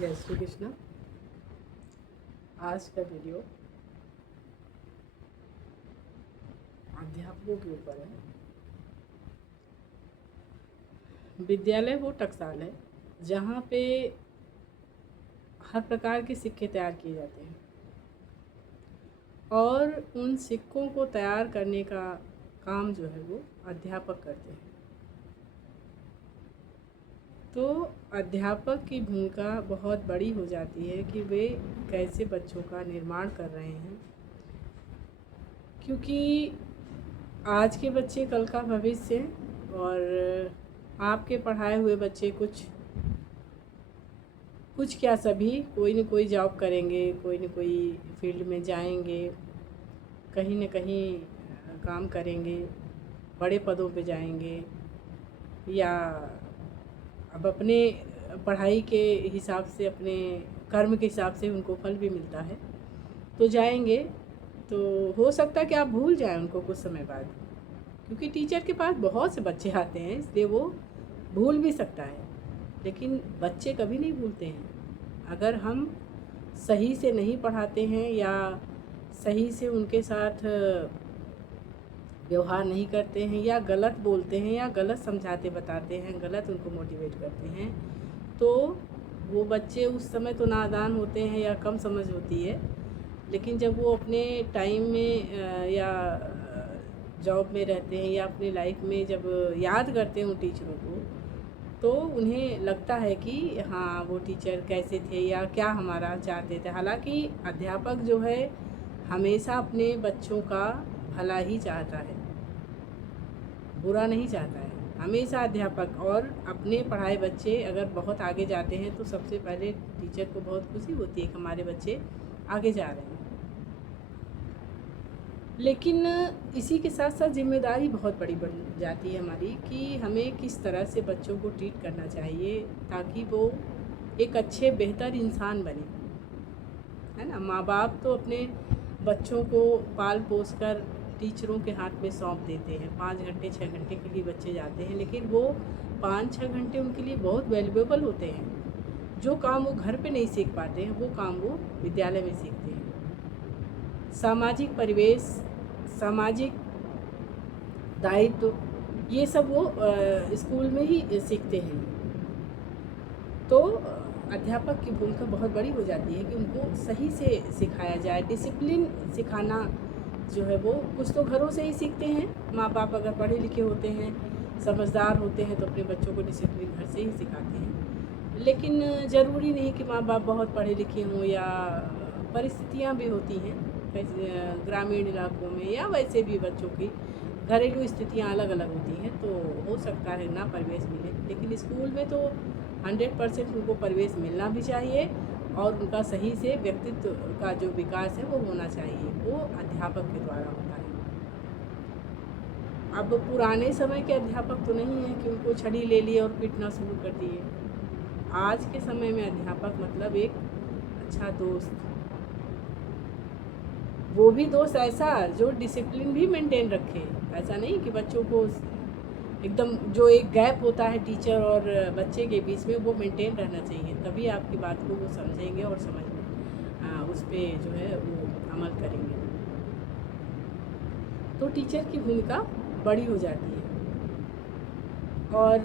जय श्री कृष्ण। आज का वीडियो अध्यापकों के ऊपर है। विद्यालय वो टकसाल है जहाँ पे हर प्रकार के सिक्के तैयार किए जाते हैं और उन सिक्कों को तैयार करने का काम जो है वो अध्यापक करते हैं। तो अध्यापक की भूमिका बहुत बड़ी हो जाती है कि वे कैसे बच्चों का निर्माण कर रहे हैं, क्योंकि आज के बच्चे कल का भविष्य हैं और आपके पढ़ाए हुए बच्चे कुछ क्या सभी कोई न कोई जॉब करेंगे, कोई न कोई फील्ड में जाएंगे, कहीं न कहीं काम करेंगे, बड़े पदों पे जाएंगे या अब अपने पढ़ाई के हिसाब से, अपने कर्म के हिसाब से उनको फल भी मिलता है तो जाएंगे। तो हो सकता है कि आप भूल जाएं उनको कुछ समय बाद, क्योंकि टीचर के पास बहुत से बच्चे आते हैं, इसलिए वो भूल भी सकता है। लेकिन बच्चे कभी नहीं भूलते हैं। अगर हम सही से नहीं पढ़ाते हैं या सही से उनके साथ व्यवहार नहीं करते हैं या गलत बोलते हैं या गलत समझाते बताते हैं, गलत उनको मोटिवेट करते हैं, तो वो बच्चे उस समय तो नादान होते हैं या कम समझ होती है, लेकिन जब वो अपने टाइम में या जॉब में रहते हैं या अपनी लाइफ में जब याद करते हैं उन टीचरों को, तो उन्हें लगता है कि हाँ वो टीचर कैसे थे या क्या हमारा चाहते थे। हालांकि अध्यापक जो है हमेशा अपने बच्चों का भला ही चाहता है, बुरा नहीं चाहता है। हमेशा अध्यापक और अपने पढ़ाए बच्चे अगर बहुत आगे जाते हैं तो सबसे पहले टीचर को बहुत खुशी होती है कि हमारे बच्चे आगे जा रहे हैं। लेकिन इसी के साथ साथ जिम्मेदारी बहुत बड़ी बन जाती है हमारी कि हमें किस तरह से बच्चों को ट्रीट करना चाहिए ताकि वो एक अच्छे बेहतर इंसान बने, है ना। माँ बाप तो अपने बच्चों को पाल पोस कर टीचरों के हाथ में सौंप देते हैं। 5 घंटे 6 घंटे के लिए बच्चे जाते हैं, लेकिन वो 5-6 घंटे उनके लिए बहुत वैल्यूएबल होते हैं। जो काम वो घर पे नहीं सीख पाते हैं वो काम वो विद्यालय में सीखते हैं। सामाजिक परिवेश, सामाजिक दायित्व, ये सब वो स्कूल में ही सीखते हैं। तो अध्यापक की भूमिका बहुत बड़ी हो जाती है कि उनको सही से सिखाया जाए। डिसिप्लिन सिखाना जो है वो कुछ तो घरों से ही सीखते हैं। माँ बाप अगर पढ़े लिखे होते हैं, समझदार होते हैं, तो अपने बच्चों को डिसिप्लिन घर से ही सिखाते हैं। लेकिन ज़रूरी नहीं कि माँ बाप बहुत पढ़े लिखे हों, या परिस्थितियाँ भी होती हैं ग्रामीण इलाकों में, या वैसे भी बच्चों की घरेलू स्थितियाँ अलग अलग होती हैं, तो हो सकता है ना परिवेश मिले। लेकिन स्कूल में तो 100% उनको परिवेश मिलना भी चाहिए और उनका सही से व्यक्तित्व का जो विकास है वो होना चाहिए, वो अध्यापक के द्वारा होता है। अब पुराने समय के अध्यापक तो नहीं है कि उनको छड़ी ले लिए और पीटना शुरू कर दिए। आज के समय में अध्यापक मतलब एक अच्छा दोस्त, वो भी दोस्त ऐसा जो डिसिप्लिन भी मेंटेन रखे। ऐसा नहीं कि बच्चों को एकदम, जो एक गैप होता है टीचर और बच्चे के बीच में, वो मेंटेन रहना चाहिए। तभी आपकी बात को वो समझेंगे और समझ उस पर जो है वो अमल करेंगे। तो टीचर की भूमिका बड़ी हो जाती है। और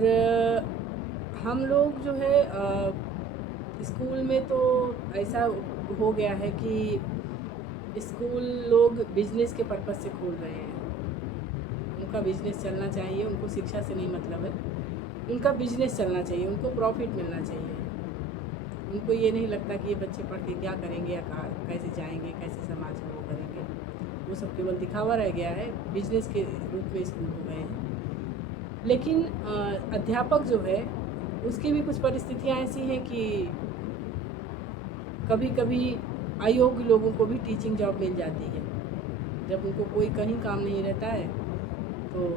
हम लोग जो है स्कूल में तो ऐसा हो गया है कि स्कूल लोग बिजनेस के पर्पज़ से खोल रहे हैं। उनका बिजनेस चलना चाहिए, उनको शिक्षा से नहीं मतलब है, उनका बिजनेस चलना चाहिए, उनको प्रॉफिट मिलना चाहिए। उनको ये नहीं लगता कि ये बच्चे पढ़ के क्या करेंगे या कैसे जाएंगे, कैसे समाज में वो करेंगे। वो सब केवल दिखावा रह गया है, बिजनेस के रूप में स्कूल हो गए हैं। लेकिन अध्यापक जो है उसकी भी कुछ परिस्थितियाँ ऐसी हैं कि कभी कभी अयोग्य लोगों को भी टीचिंग जॉब मिल जाती है। जब उनको कोई कहीं काम नहीं रहता है तो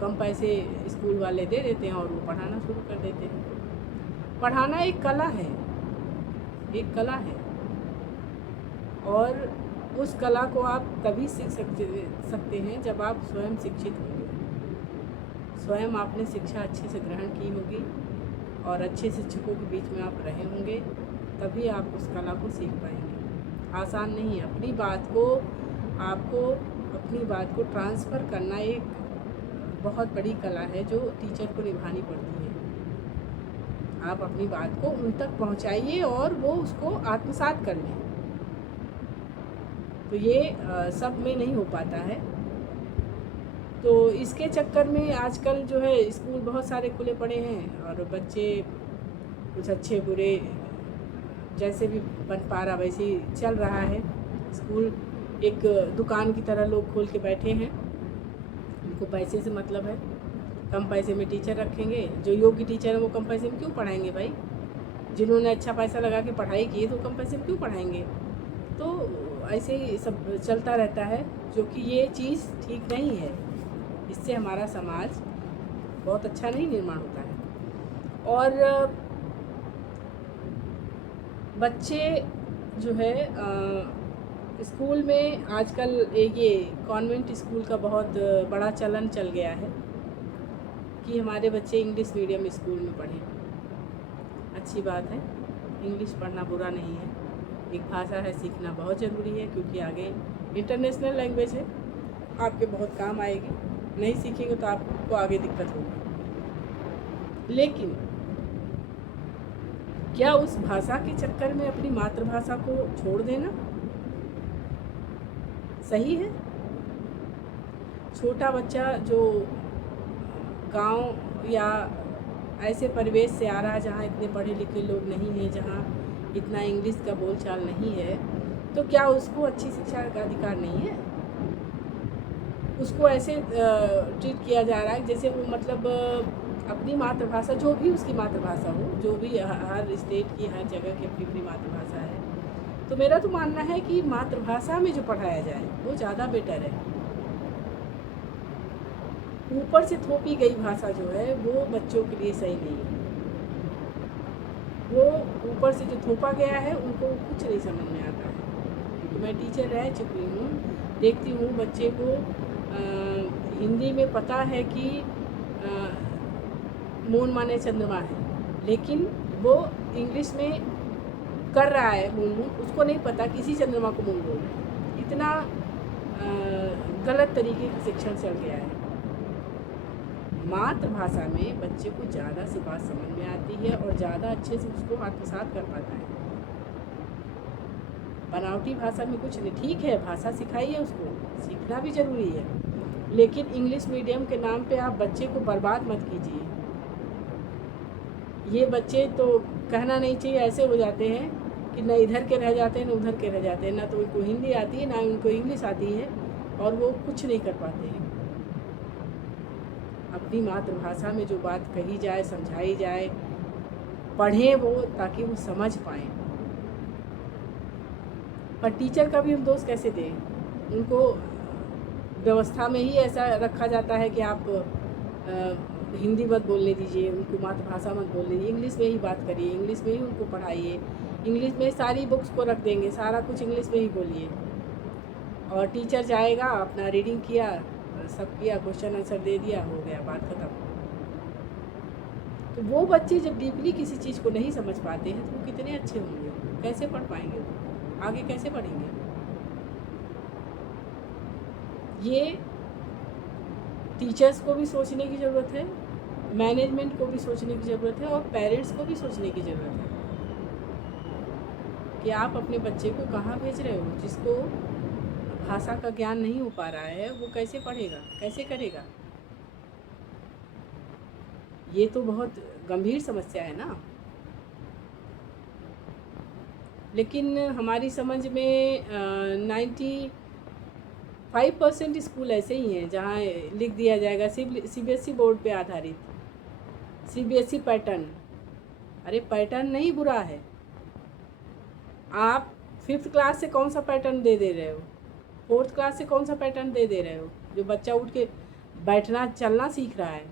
कम पैसे स्कूल वाले दे देते हैं और वो पढ़ाना शुरू कर देते हैं। पढ़ाना एक कला है, एक कला है, और उस कला को आप तभी सीख सकते हैं जब आप स्वयं शिक्षित होंगे, स्वयं आपने शिक्षा अच्छे से ग्रहण की होगी, और अच्छे शिक्षकों के बीच में आप रहे होंगे, तभी आप उस कला को सीख पाएंगे। आसान नहीं है। अपनी बात को आपको अपनी बात को ट्रांसफ़र करना एक बहुत बड़ी कला है जो टीचर को निभानी पड़ती है। आप अपनी बात को उन तक पहुंचाइए और वो उसको आत्मसात कर लें। तो ये सब में नहीं हो पाता है। तो इसके चक्कर में आजकल जो है स्कूल बहुत सारे खुले पड़े हैं और बच्चे कुछ अच्छे बुरे जैसे भी बन पा रहा वैसे ही चल रहा है। स्कूल एक दुकान की तरह लोग खोल के बैठे हैं। उनको पैसे से मतलब है। कम पैसे में टीचर रखेंगे। जो योग्य टीचर है वो कम पैसे में क्यों पढ़ाएंगे भाई? जिन्होंने अच्छा पैसा लगा के पढ़ाई की है तो कम पैसे में क्यों पढ़ाएंगे? तो ऐसे ही सब चलता रहता है, जो कि ये चीज़ ठीक नहीं है। इससे हमारा समाज बहुत अच्छा नहीं निर्माण होता है। और बच्चे जो है स्कूल में आजकल एक ये कॉन्वेंट स्कूल का बहुत बड़ा चलन चल गया है कि हमारे बच्चे इंग्लिश मीडियम स्कूल में पढ़ें। अच्छी बात है, इंग्लिश पढ़ना बुरा नहीं है। एक भाषा है, सीखना बहुत ज़रूरी है, क्योंकि आगे इंटरनेशनल लैंग्वेज है, आपके बहुत काम आएगी। नहीं सीखेंगे तो आपको आगे दिक्कत होगी। लेकिन क्या उस भाषा के चक्कर में अपनी मातृभाषा को छोड़ देना सही है? छोटा बच्चा जो गांव या ऐसे परिवेश से आ रहा है जहाँ इतने पढ़े लिखे लोग नहीं हैं, जहाँ इतना इंग्लिश का बोलचाल नहीं है, तो क्या उसको अच्छी शिक्षा का अधिकार नहीं है? उसको ऐसे ट्रीट किया जा रहा है जैसे वो मतलब अपनी मातृभाषा, जो भी उसकी मातृभाषा हो, जो भी हर स्टेट की हर जगह की अपनी अपनी मातृभाषा है। तो मेरा तो मानना है कि मातृभाषा में जो पढ़ाया जाए वो ज़्यादा बेटर है। ऊपर से थोपी गई भाषा जो है वो बच्चों के लिए सही नहीं है। वो ऊपर से जो थोपा गया है उनको कुछ नहीं समझ में आता है। क्योंकि मैं टीचर रह चुकी हूँ, देखती हूँ बच्चे को हिंदी में पता है कि मून माने चंद्रमा है, लेकिन वो इंग्लिश में कर रहा है मून, उसको नहीं पता किसी चंद्रमा को मून बोल रहे हैं। इतना गलत तरीके का शिक्षण चल गया है। मातृभाषा में बच्चे को ज़्यादा से बात समझ में आती है और ज़्यादा अच्छे से उसको आत्मसात कर पाता है। बनावटी भाषा में कुछ नहीं। ठीक है, भाषा सिखाइए, उसको सीखना भी ज़रूरी है, लेकिन इंग्लिश मीडियम के नाम पे आप बच्चे को बर्बाद मत कीजिए। ये बच्चे तो कहना नहीं चाहिए, ऐसे हो जाते हैं कि न इधर के रह जाते हैं न उधर के रह जाते हैं, ना तो उनको हिंदी आती है ना उनको इंग्लिश आती है, और वो कुछ नहीं कर पाते हैं। अपनी मातृभाषा में जो बात कही जाए, समझाई जाए, पढ़ें वो, ताकि वो समझ पाएँ। पर टीचर का भी हम दोष कैसे दें? उनको व्यवस्था में ही ऐसा रखा जाता है कि आप हिंदी मत बोलने दीजिए, उनको मातृभाषा मत बोलने दीजिए, इंग्लिश में ही बात करिए, इंग्लिश में ही उनको पढ़ाइए, इंग्लिश में सारी बुक्स को रख देंगे, सारा कुछ इंग्लिश में ही बोलिए। और टीचर जाएगा, अपना रीडिंग किया, सब किया, क्वेश्चन आंसर दे दिया, हो गया, बात ख़त्म। तो वो बच्चे जब डीपली किसी चीज़ को नहीं समझ पाते हैं तो वो कितने अच्छे होंगे? कैसे पढ़ पाएंगे? वो आगे कैसे पढ़ेंगे? ये टीचर्स को भी सोचने की ज़रूरत है, मैनेजमेंट को भी सोचने की ज़रूरत है, और पेरेंट्स को भी सोचने की ज़रूरत है कि आप अपने बच्चे को कहाँ भेज रहे हो। जिसको भाषा का ज्ञान नहीं हो पा रहा है वो कैसे पढ़ेगा, कैसे करेगा? ये तो बहुत गंभीर समस्या है ना। लेकिन हमारी समझ में 95% स्कूल ऐसे ही हैं जहाँ लिख दिया जाएगा CBSE बोर्ड पे आधारित, CBSE पैटर्न। अरे पैटर्न नहीं बुरा है, आप 5th क्लास से कौन सा पैटर्न दे रहे हो, 4th क्लास से कौन सा पैटर्न दे रहे हो, जो बच्चा उठ के बैठना चलना सीख रहा है।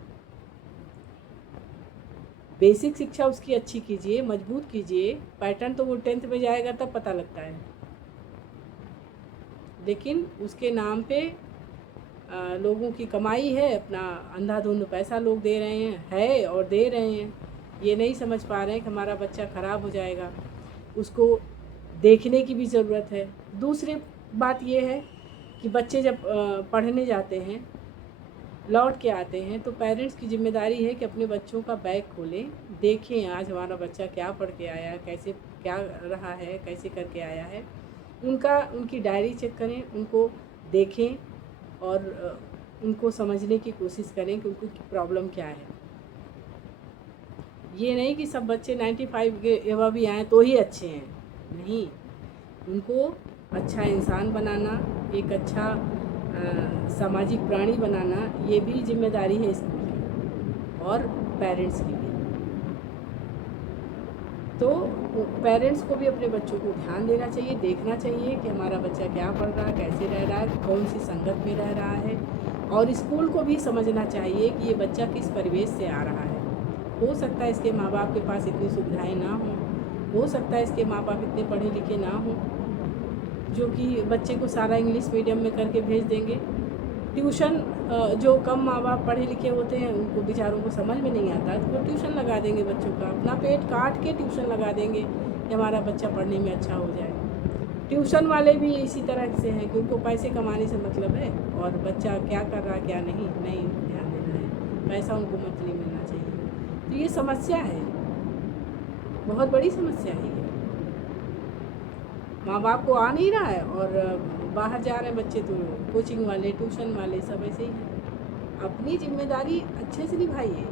बेसिक शिक्षा उसकी अच्छी कीजिए, मजबूत कीजिए। पैटर्न तो वो 10th में जाएगा तब पता लगता है, लेकिन उसके नाम पे लोगों की कमाई है, अपना अंधाधुंध पैसा लोग दे रहे हैं, और दे रहे हैं। ये नहीं समझ पा रहे हैं कि हमारा बच्चा ख़राब हो जाएगा, उसको देखने की भी ज़रूरत है। दूसरी बात ये है कि बच्चे जब पढ़ने जाते हैं, लौट के आते हैं, तो पेरेंट्स की ज़िम्मेदारी है कि अपने बच्चों का बैग खोलें, देखें आज हमारा बच्चा क्या पढ़ के आया, कैसे क्या रहा है, कैसे करके आया है। उनकी डायरी चेक करें, उनको देखें और उनको समझने की कोशिश करें कि उनको प्रॉब्लम क्या है। ये नहीं कि सब बच्चे 95 के एवं भी आएँ तो ही अच्छे हैं, नहीं। उनको अच्छा इंसान बनाना, एक अच्छा सामाजिक प्राणी बनाना, ये भी जिम्मेदारी है स्कूल की और पेरेंट्स की भी। तो पेरेंट्स को भी अपने बच्चों को ध्यान देना चाहिए, देखना चाहिए कि हमारा बच्चा क्या पढ़ रहा है, कैसे रह रहा है, कौन सी संगत में रह रहा है। और स्कूल को भी समझना चाहिए कि ये बच्चा किस परिवेश से आ रहा है। हो सकता है इसके माँ बाप के पास इतनी सुविधाएं ना हों, हो सकता है इसके माँ बाप इतने पढ़े लिखे ना हों जो कि बच्चे को सारा इंग्लिश मीडियम में करके भेज देंगे। ट्यूशन जो कम माँ बाप पढ़े लिखे होते हैं उनको बेचारों को समझ में नहीं आता, तो वो ट्यूशन लगा देंगे बच्चों का, अपना पेट काट के ट्यूशन लगा देंगे कि हमारा बच्चा पढ़ने में अच्छा हो जाए। ट्यूशन वाले भी इसी तरह से हैं कि उनको पैसे कमाने से मतलब है, और बच्चा क्या कर रहा क्या नहीं ध्यान देना है, पैसा उनको मंथली मिलना चाहिए। तो ये समस्या है, बहुत बड़ी समस्या है। ये माँ बाप को आ नहीं रहा है और बाहर जा रहे हैं बच्चे, तो कोचिंग वाले ट्यूशन वाले सब ऐसे ही हैं। अपनी जिम्मेदारी अच्छे से निभाइए,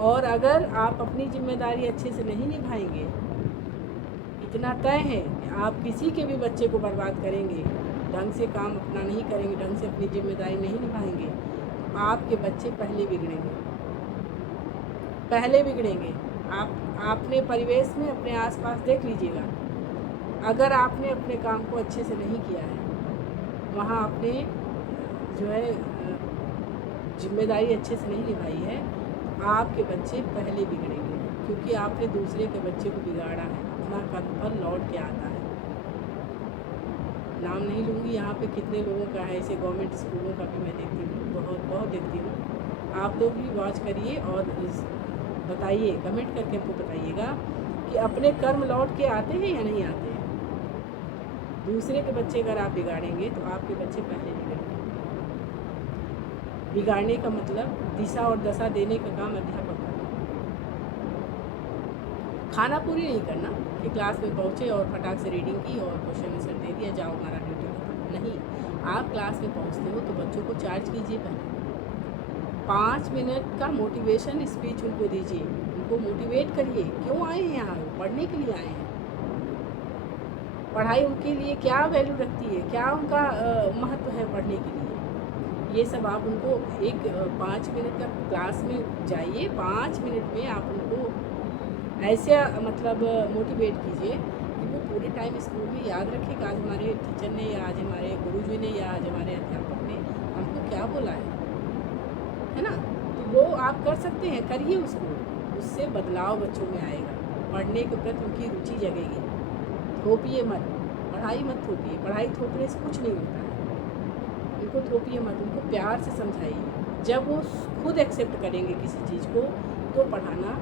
और अगर आप अपनी जिम्मेदारी अच्छे से नहीं निभाएंगे, इतना तय है कि आप किसी के भी बच्चे को बर्बाद करेंगे, ढंग से काम अपना नहीं करेंगे, ढंग से अपनी जिम्मेदारी नहीं निभाएंगे, तो आपके बच्चे पहले बिगड़ेंगे। आपने परिवेश में अपने आसपास देख लीजिएगा, अगर आपने अपने काम को अच्छे से नहीं किया है, वहाँ आपने जो है जिम्मेदारी अच्छे से नहीं निभाई है, आपके बच्चे पहले बिगड़ेंगे, क्योंकि आपने दूसरे के बच्चे को बिगाड़ा है। अपना कर्मफल लौट के आता है। नाम नहीं लूँगी, यहाँ पे कितने लोगों का है, ऐसे गवर्नमेंट स्कूलों का भी मैं देखती हूँ, बहुत देखती हूँ। आप लोग भी वॉच करिए और बताइए, कमेंट करके हमको बताइएगा कि अपने कर्म लौट के आते हैं या नहीं आते हैं। दूसरे के बच्चे अगर आप बिगाड़ेंगे तो आपके बच्चे पहले बिगड़ेंगे। बिगाड़ने का मतलब दिशा और दशा देने का काम अध्यापक का। खाना पूरी नहीं करना कि क्लास में पहुँचे और फटाक से रीडिंग की और क्वेश्चन आंसर दे दिया, जाओ हमारा ड्यूटी खत्म। नहीं, आप क्लास में पहुँचते हो तो बच्चों को चार्ज कीजिए, पहले 5 मिनट का मोटिवेशन स्पीच उनको दीजिए, उनको मोटिवेट करिए। क्यों आए हैं यहाँ? पढ़ने के लिए आए हैं। पढ़ाई उनके लिए क्या वैल्यू रखती है, क्या उनका महत्व है पढ़ने के लिए, ये सब आप उनको 5 मिनट का क्लास में जाइए, 5 मिनट में आप उनको ऐसे मतलब मोटिवेट कीजिए कि वो पूरे टाइम स्कूल में याद रखें कि आज हमारे टीचर ने या आज हमारे गुरुजी ने या आज हमारे अध्यापक ने हमको क्या बोला है ना। तो वो आप कर सकते हैं, करिए उसको, उससे बदलाव बच्चों में आएगा, पढ़ने के प्रति उनकी रुचि जगेगी। थोपिए मत, पढ़ाई मत थोपिए, पढ़ाई थोपने से कुछ नहीं होता है। उनको थोपिए मत, उनको प्यार से समझाइए। जब वो खुद एक्सेप्ट करेंगे किसी चीज़ को तो पढ़ाना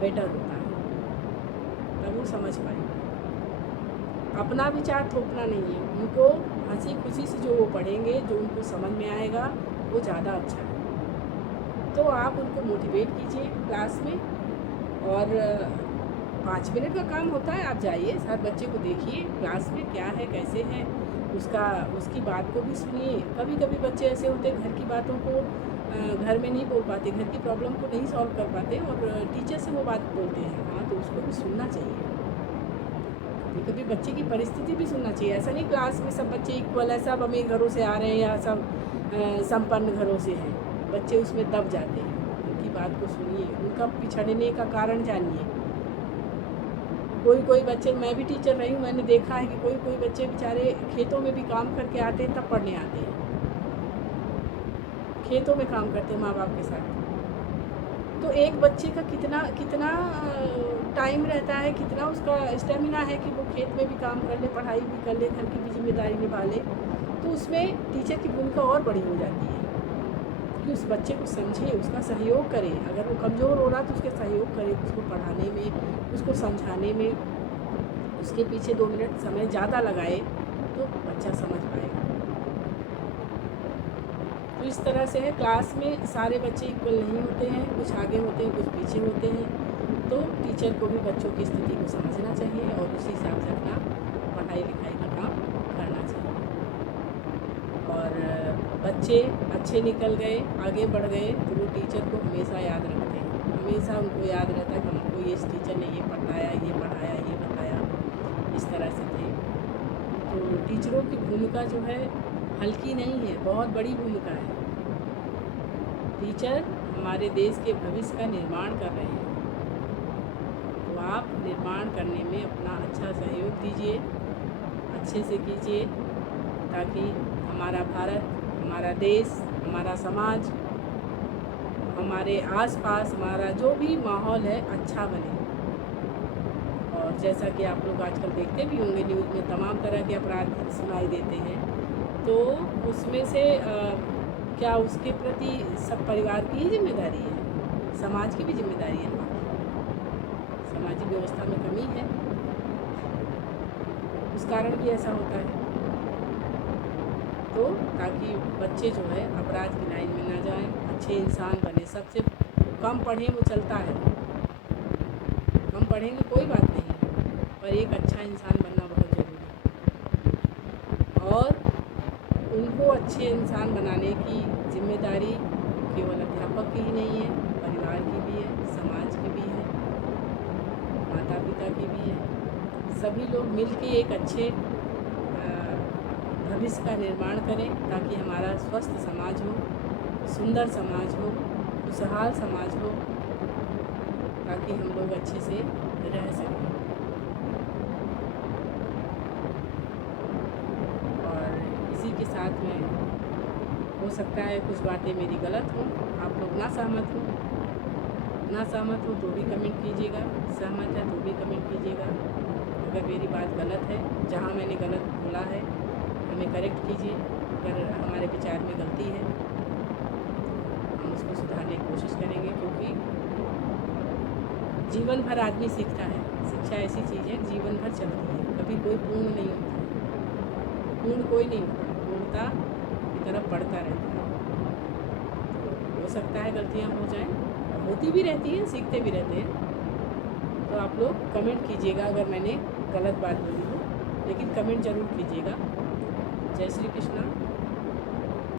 बेटर होता है, तब वो समझ पाएंगे। अपना विचार थोपना नहीं है, उनको हंसी खुशी से जो वो पढ़ेंगे, जो उनको समझ में आएगा वो ज़्यादा अच्छा है। तो आप उनको मोटिवेट कीजिए क्लास में, और 5 मिनट का काम होता है। आप जाइए, हर बच्चे को देखिए क्लास में क्या है, कैसे है, उसकी बात को भी सुनिए। कभी कभी बच्चे ऐसे होते हैं घर की बातों को घर में नहीं बोल पाते, घर की प्रॉब्लम को नहीं सॉल्व कर पाते और टीचर से वो बात बोलते हैं। हाँ, तो उसको भी सुनना चाहिए। कभी बच्चे की परिस्थिति भी सुनना चाहिए। ऐसा नहीं क्लास में सब बच्चे इक्वल है, सब अमीर घरों से आ रहे हैं या सब संपन्न घरों से हैं, बच्चे उसमें दब जाते हैं। उनकी बात को सुनिए, उनका पिछड़ने का कारण जानिए। कोई बच्चे, मैं भी टीचर रही हूँ, मैंने देखा है कि कोई बच्चे बेचारे खेतों में भी काम करके आते हैं तब पढ़ने आते हैं, खेतों में काम करते हैं माँ बाप के साथ। तो एक बच्चे का कितना टाइम रहता है, कितना उसका स्टेमिना है कि वो खेत में भी काम कर ले, पढ़ाई भी कर ले, घर की भी जिम्मेदारी निभा ले, तो उसमें टीचर की भूमिका और बड़ी हो जाती है। बल्कि उस बच्चे को समझे, उसका सहयोग करे। अगर वो कमज़ोर हो रहा तो उसके सहयोग करे, उसको पढ़ाने में, उसको समझाने में, उसके पीछे 2 मिनट समय ज़्यादा लगाए तो बच्चा समझ पाएगा। तो इस तरह से है, क्लास में सारे बच्चे इक्वल नहीं होते हैं, कुछ आगे होते हैं, कुछ पीछे होते हैं। तो टीचर को भी बच्चों की स्थिति को समझना चाहिए और उसी हिसाब से अपना पढ़ाई लिखाई का काम करना चाहिए। और बच्चे अच्छे निकल गए, आगे बढ़ गए तो वो टीचर को हमेशा याद रखते हैं। हमेशा उनको याद रहता है कि हमको ये इस टीचर ने ये पढ़ाया, ये पढ़ाया, ये बताया, इस तरह से थे। तो टीचरों की भूमिका जो है हल्की नहीं है, बहुत बड़ी भूमिका है। टीचर हमारे देश के भविष्य का निर्माण कर रहे हैं। तो आप निर्माण करने में अपना अच्छा सहयोग दीजिए, अच्छे से कीजिए, ताकि हमारा भारत, हमारा देश, हमारा समाज, हमारे आसपास हमारा जो भी माहौल है अच्छा बने। और जैसा कि आप लोग आजकल देखते भी होंगे, न्यूज़ में तमाम तरह के अपराध सुनाई देते हैं, तो उसमें से क्या उसके प्रति सब परिवार की ही जिम्मेदारी है, समाज की भी जिम्मेदारी है। सामाजिक व्यवस्था में कमी है, उस कारण भी ऐसा होता है। तो ताकि बच्चे जो है अपराध की लाइन में ना जाएं, अच्छे इंसान बने। सबसे कम पढ़ें वो चलता है, कम पढ़ेंगे कोई बात नहीं, पर एक अच्छा इंसान बनना बहुत ज़रूरी है। और उनको अच्छे इंसान बनाने की जिम्मेदारी केवल अध्यापक की ही नहीं है, परिवार की भी है, समाज की भी है, माता पिता की भी है। सभी लोग मिलकर एक अच्छे भविष्य का निर्माण करें, ताकि हमारा स्वस्थ समाज हो, सुंदर समाज हो, खुशहाल समाज हो, ताकि हम लोग अच्छे से रह सकें। और इसी के साथ में हो सकता है कुछ बातें मेरी गलत हों, आप लोग ना सहमत हो तो भी कमेंट कीजिएगा, सहमत है तो भी कमेंट कीजिएगा। अगर मेरी बात गलत है, जहाँ मैंने गलत बोला है हमें करेक्ट कीजिए। अगर हमारे विचार में गलती है हम उसको सुधारने की कोशिश करेंगे, क्योंकि जीवन भर आदमी सीखता है। शिक्षा ऐसी चीज़ है जीवन भर चलती है, कभी कोई पूर्ण नहीं होता है, पूर्ण कोई नहीं होता, पूर्णता की तरफ बढ़ता रहता है। हो सकता है गलतियाँ हो जाएं, होती भी रहती हैं, सीखते भी रहते हैं। तो आप लोग कमेंट कीजिएगा अगर मैंने गलत बात बोली हो, लेकिन कमेंट ज़रूर कीजिएगा। जय श्री कृष्णा।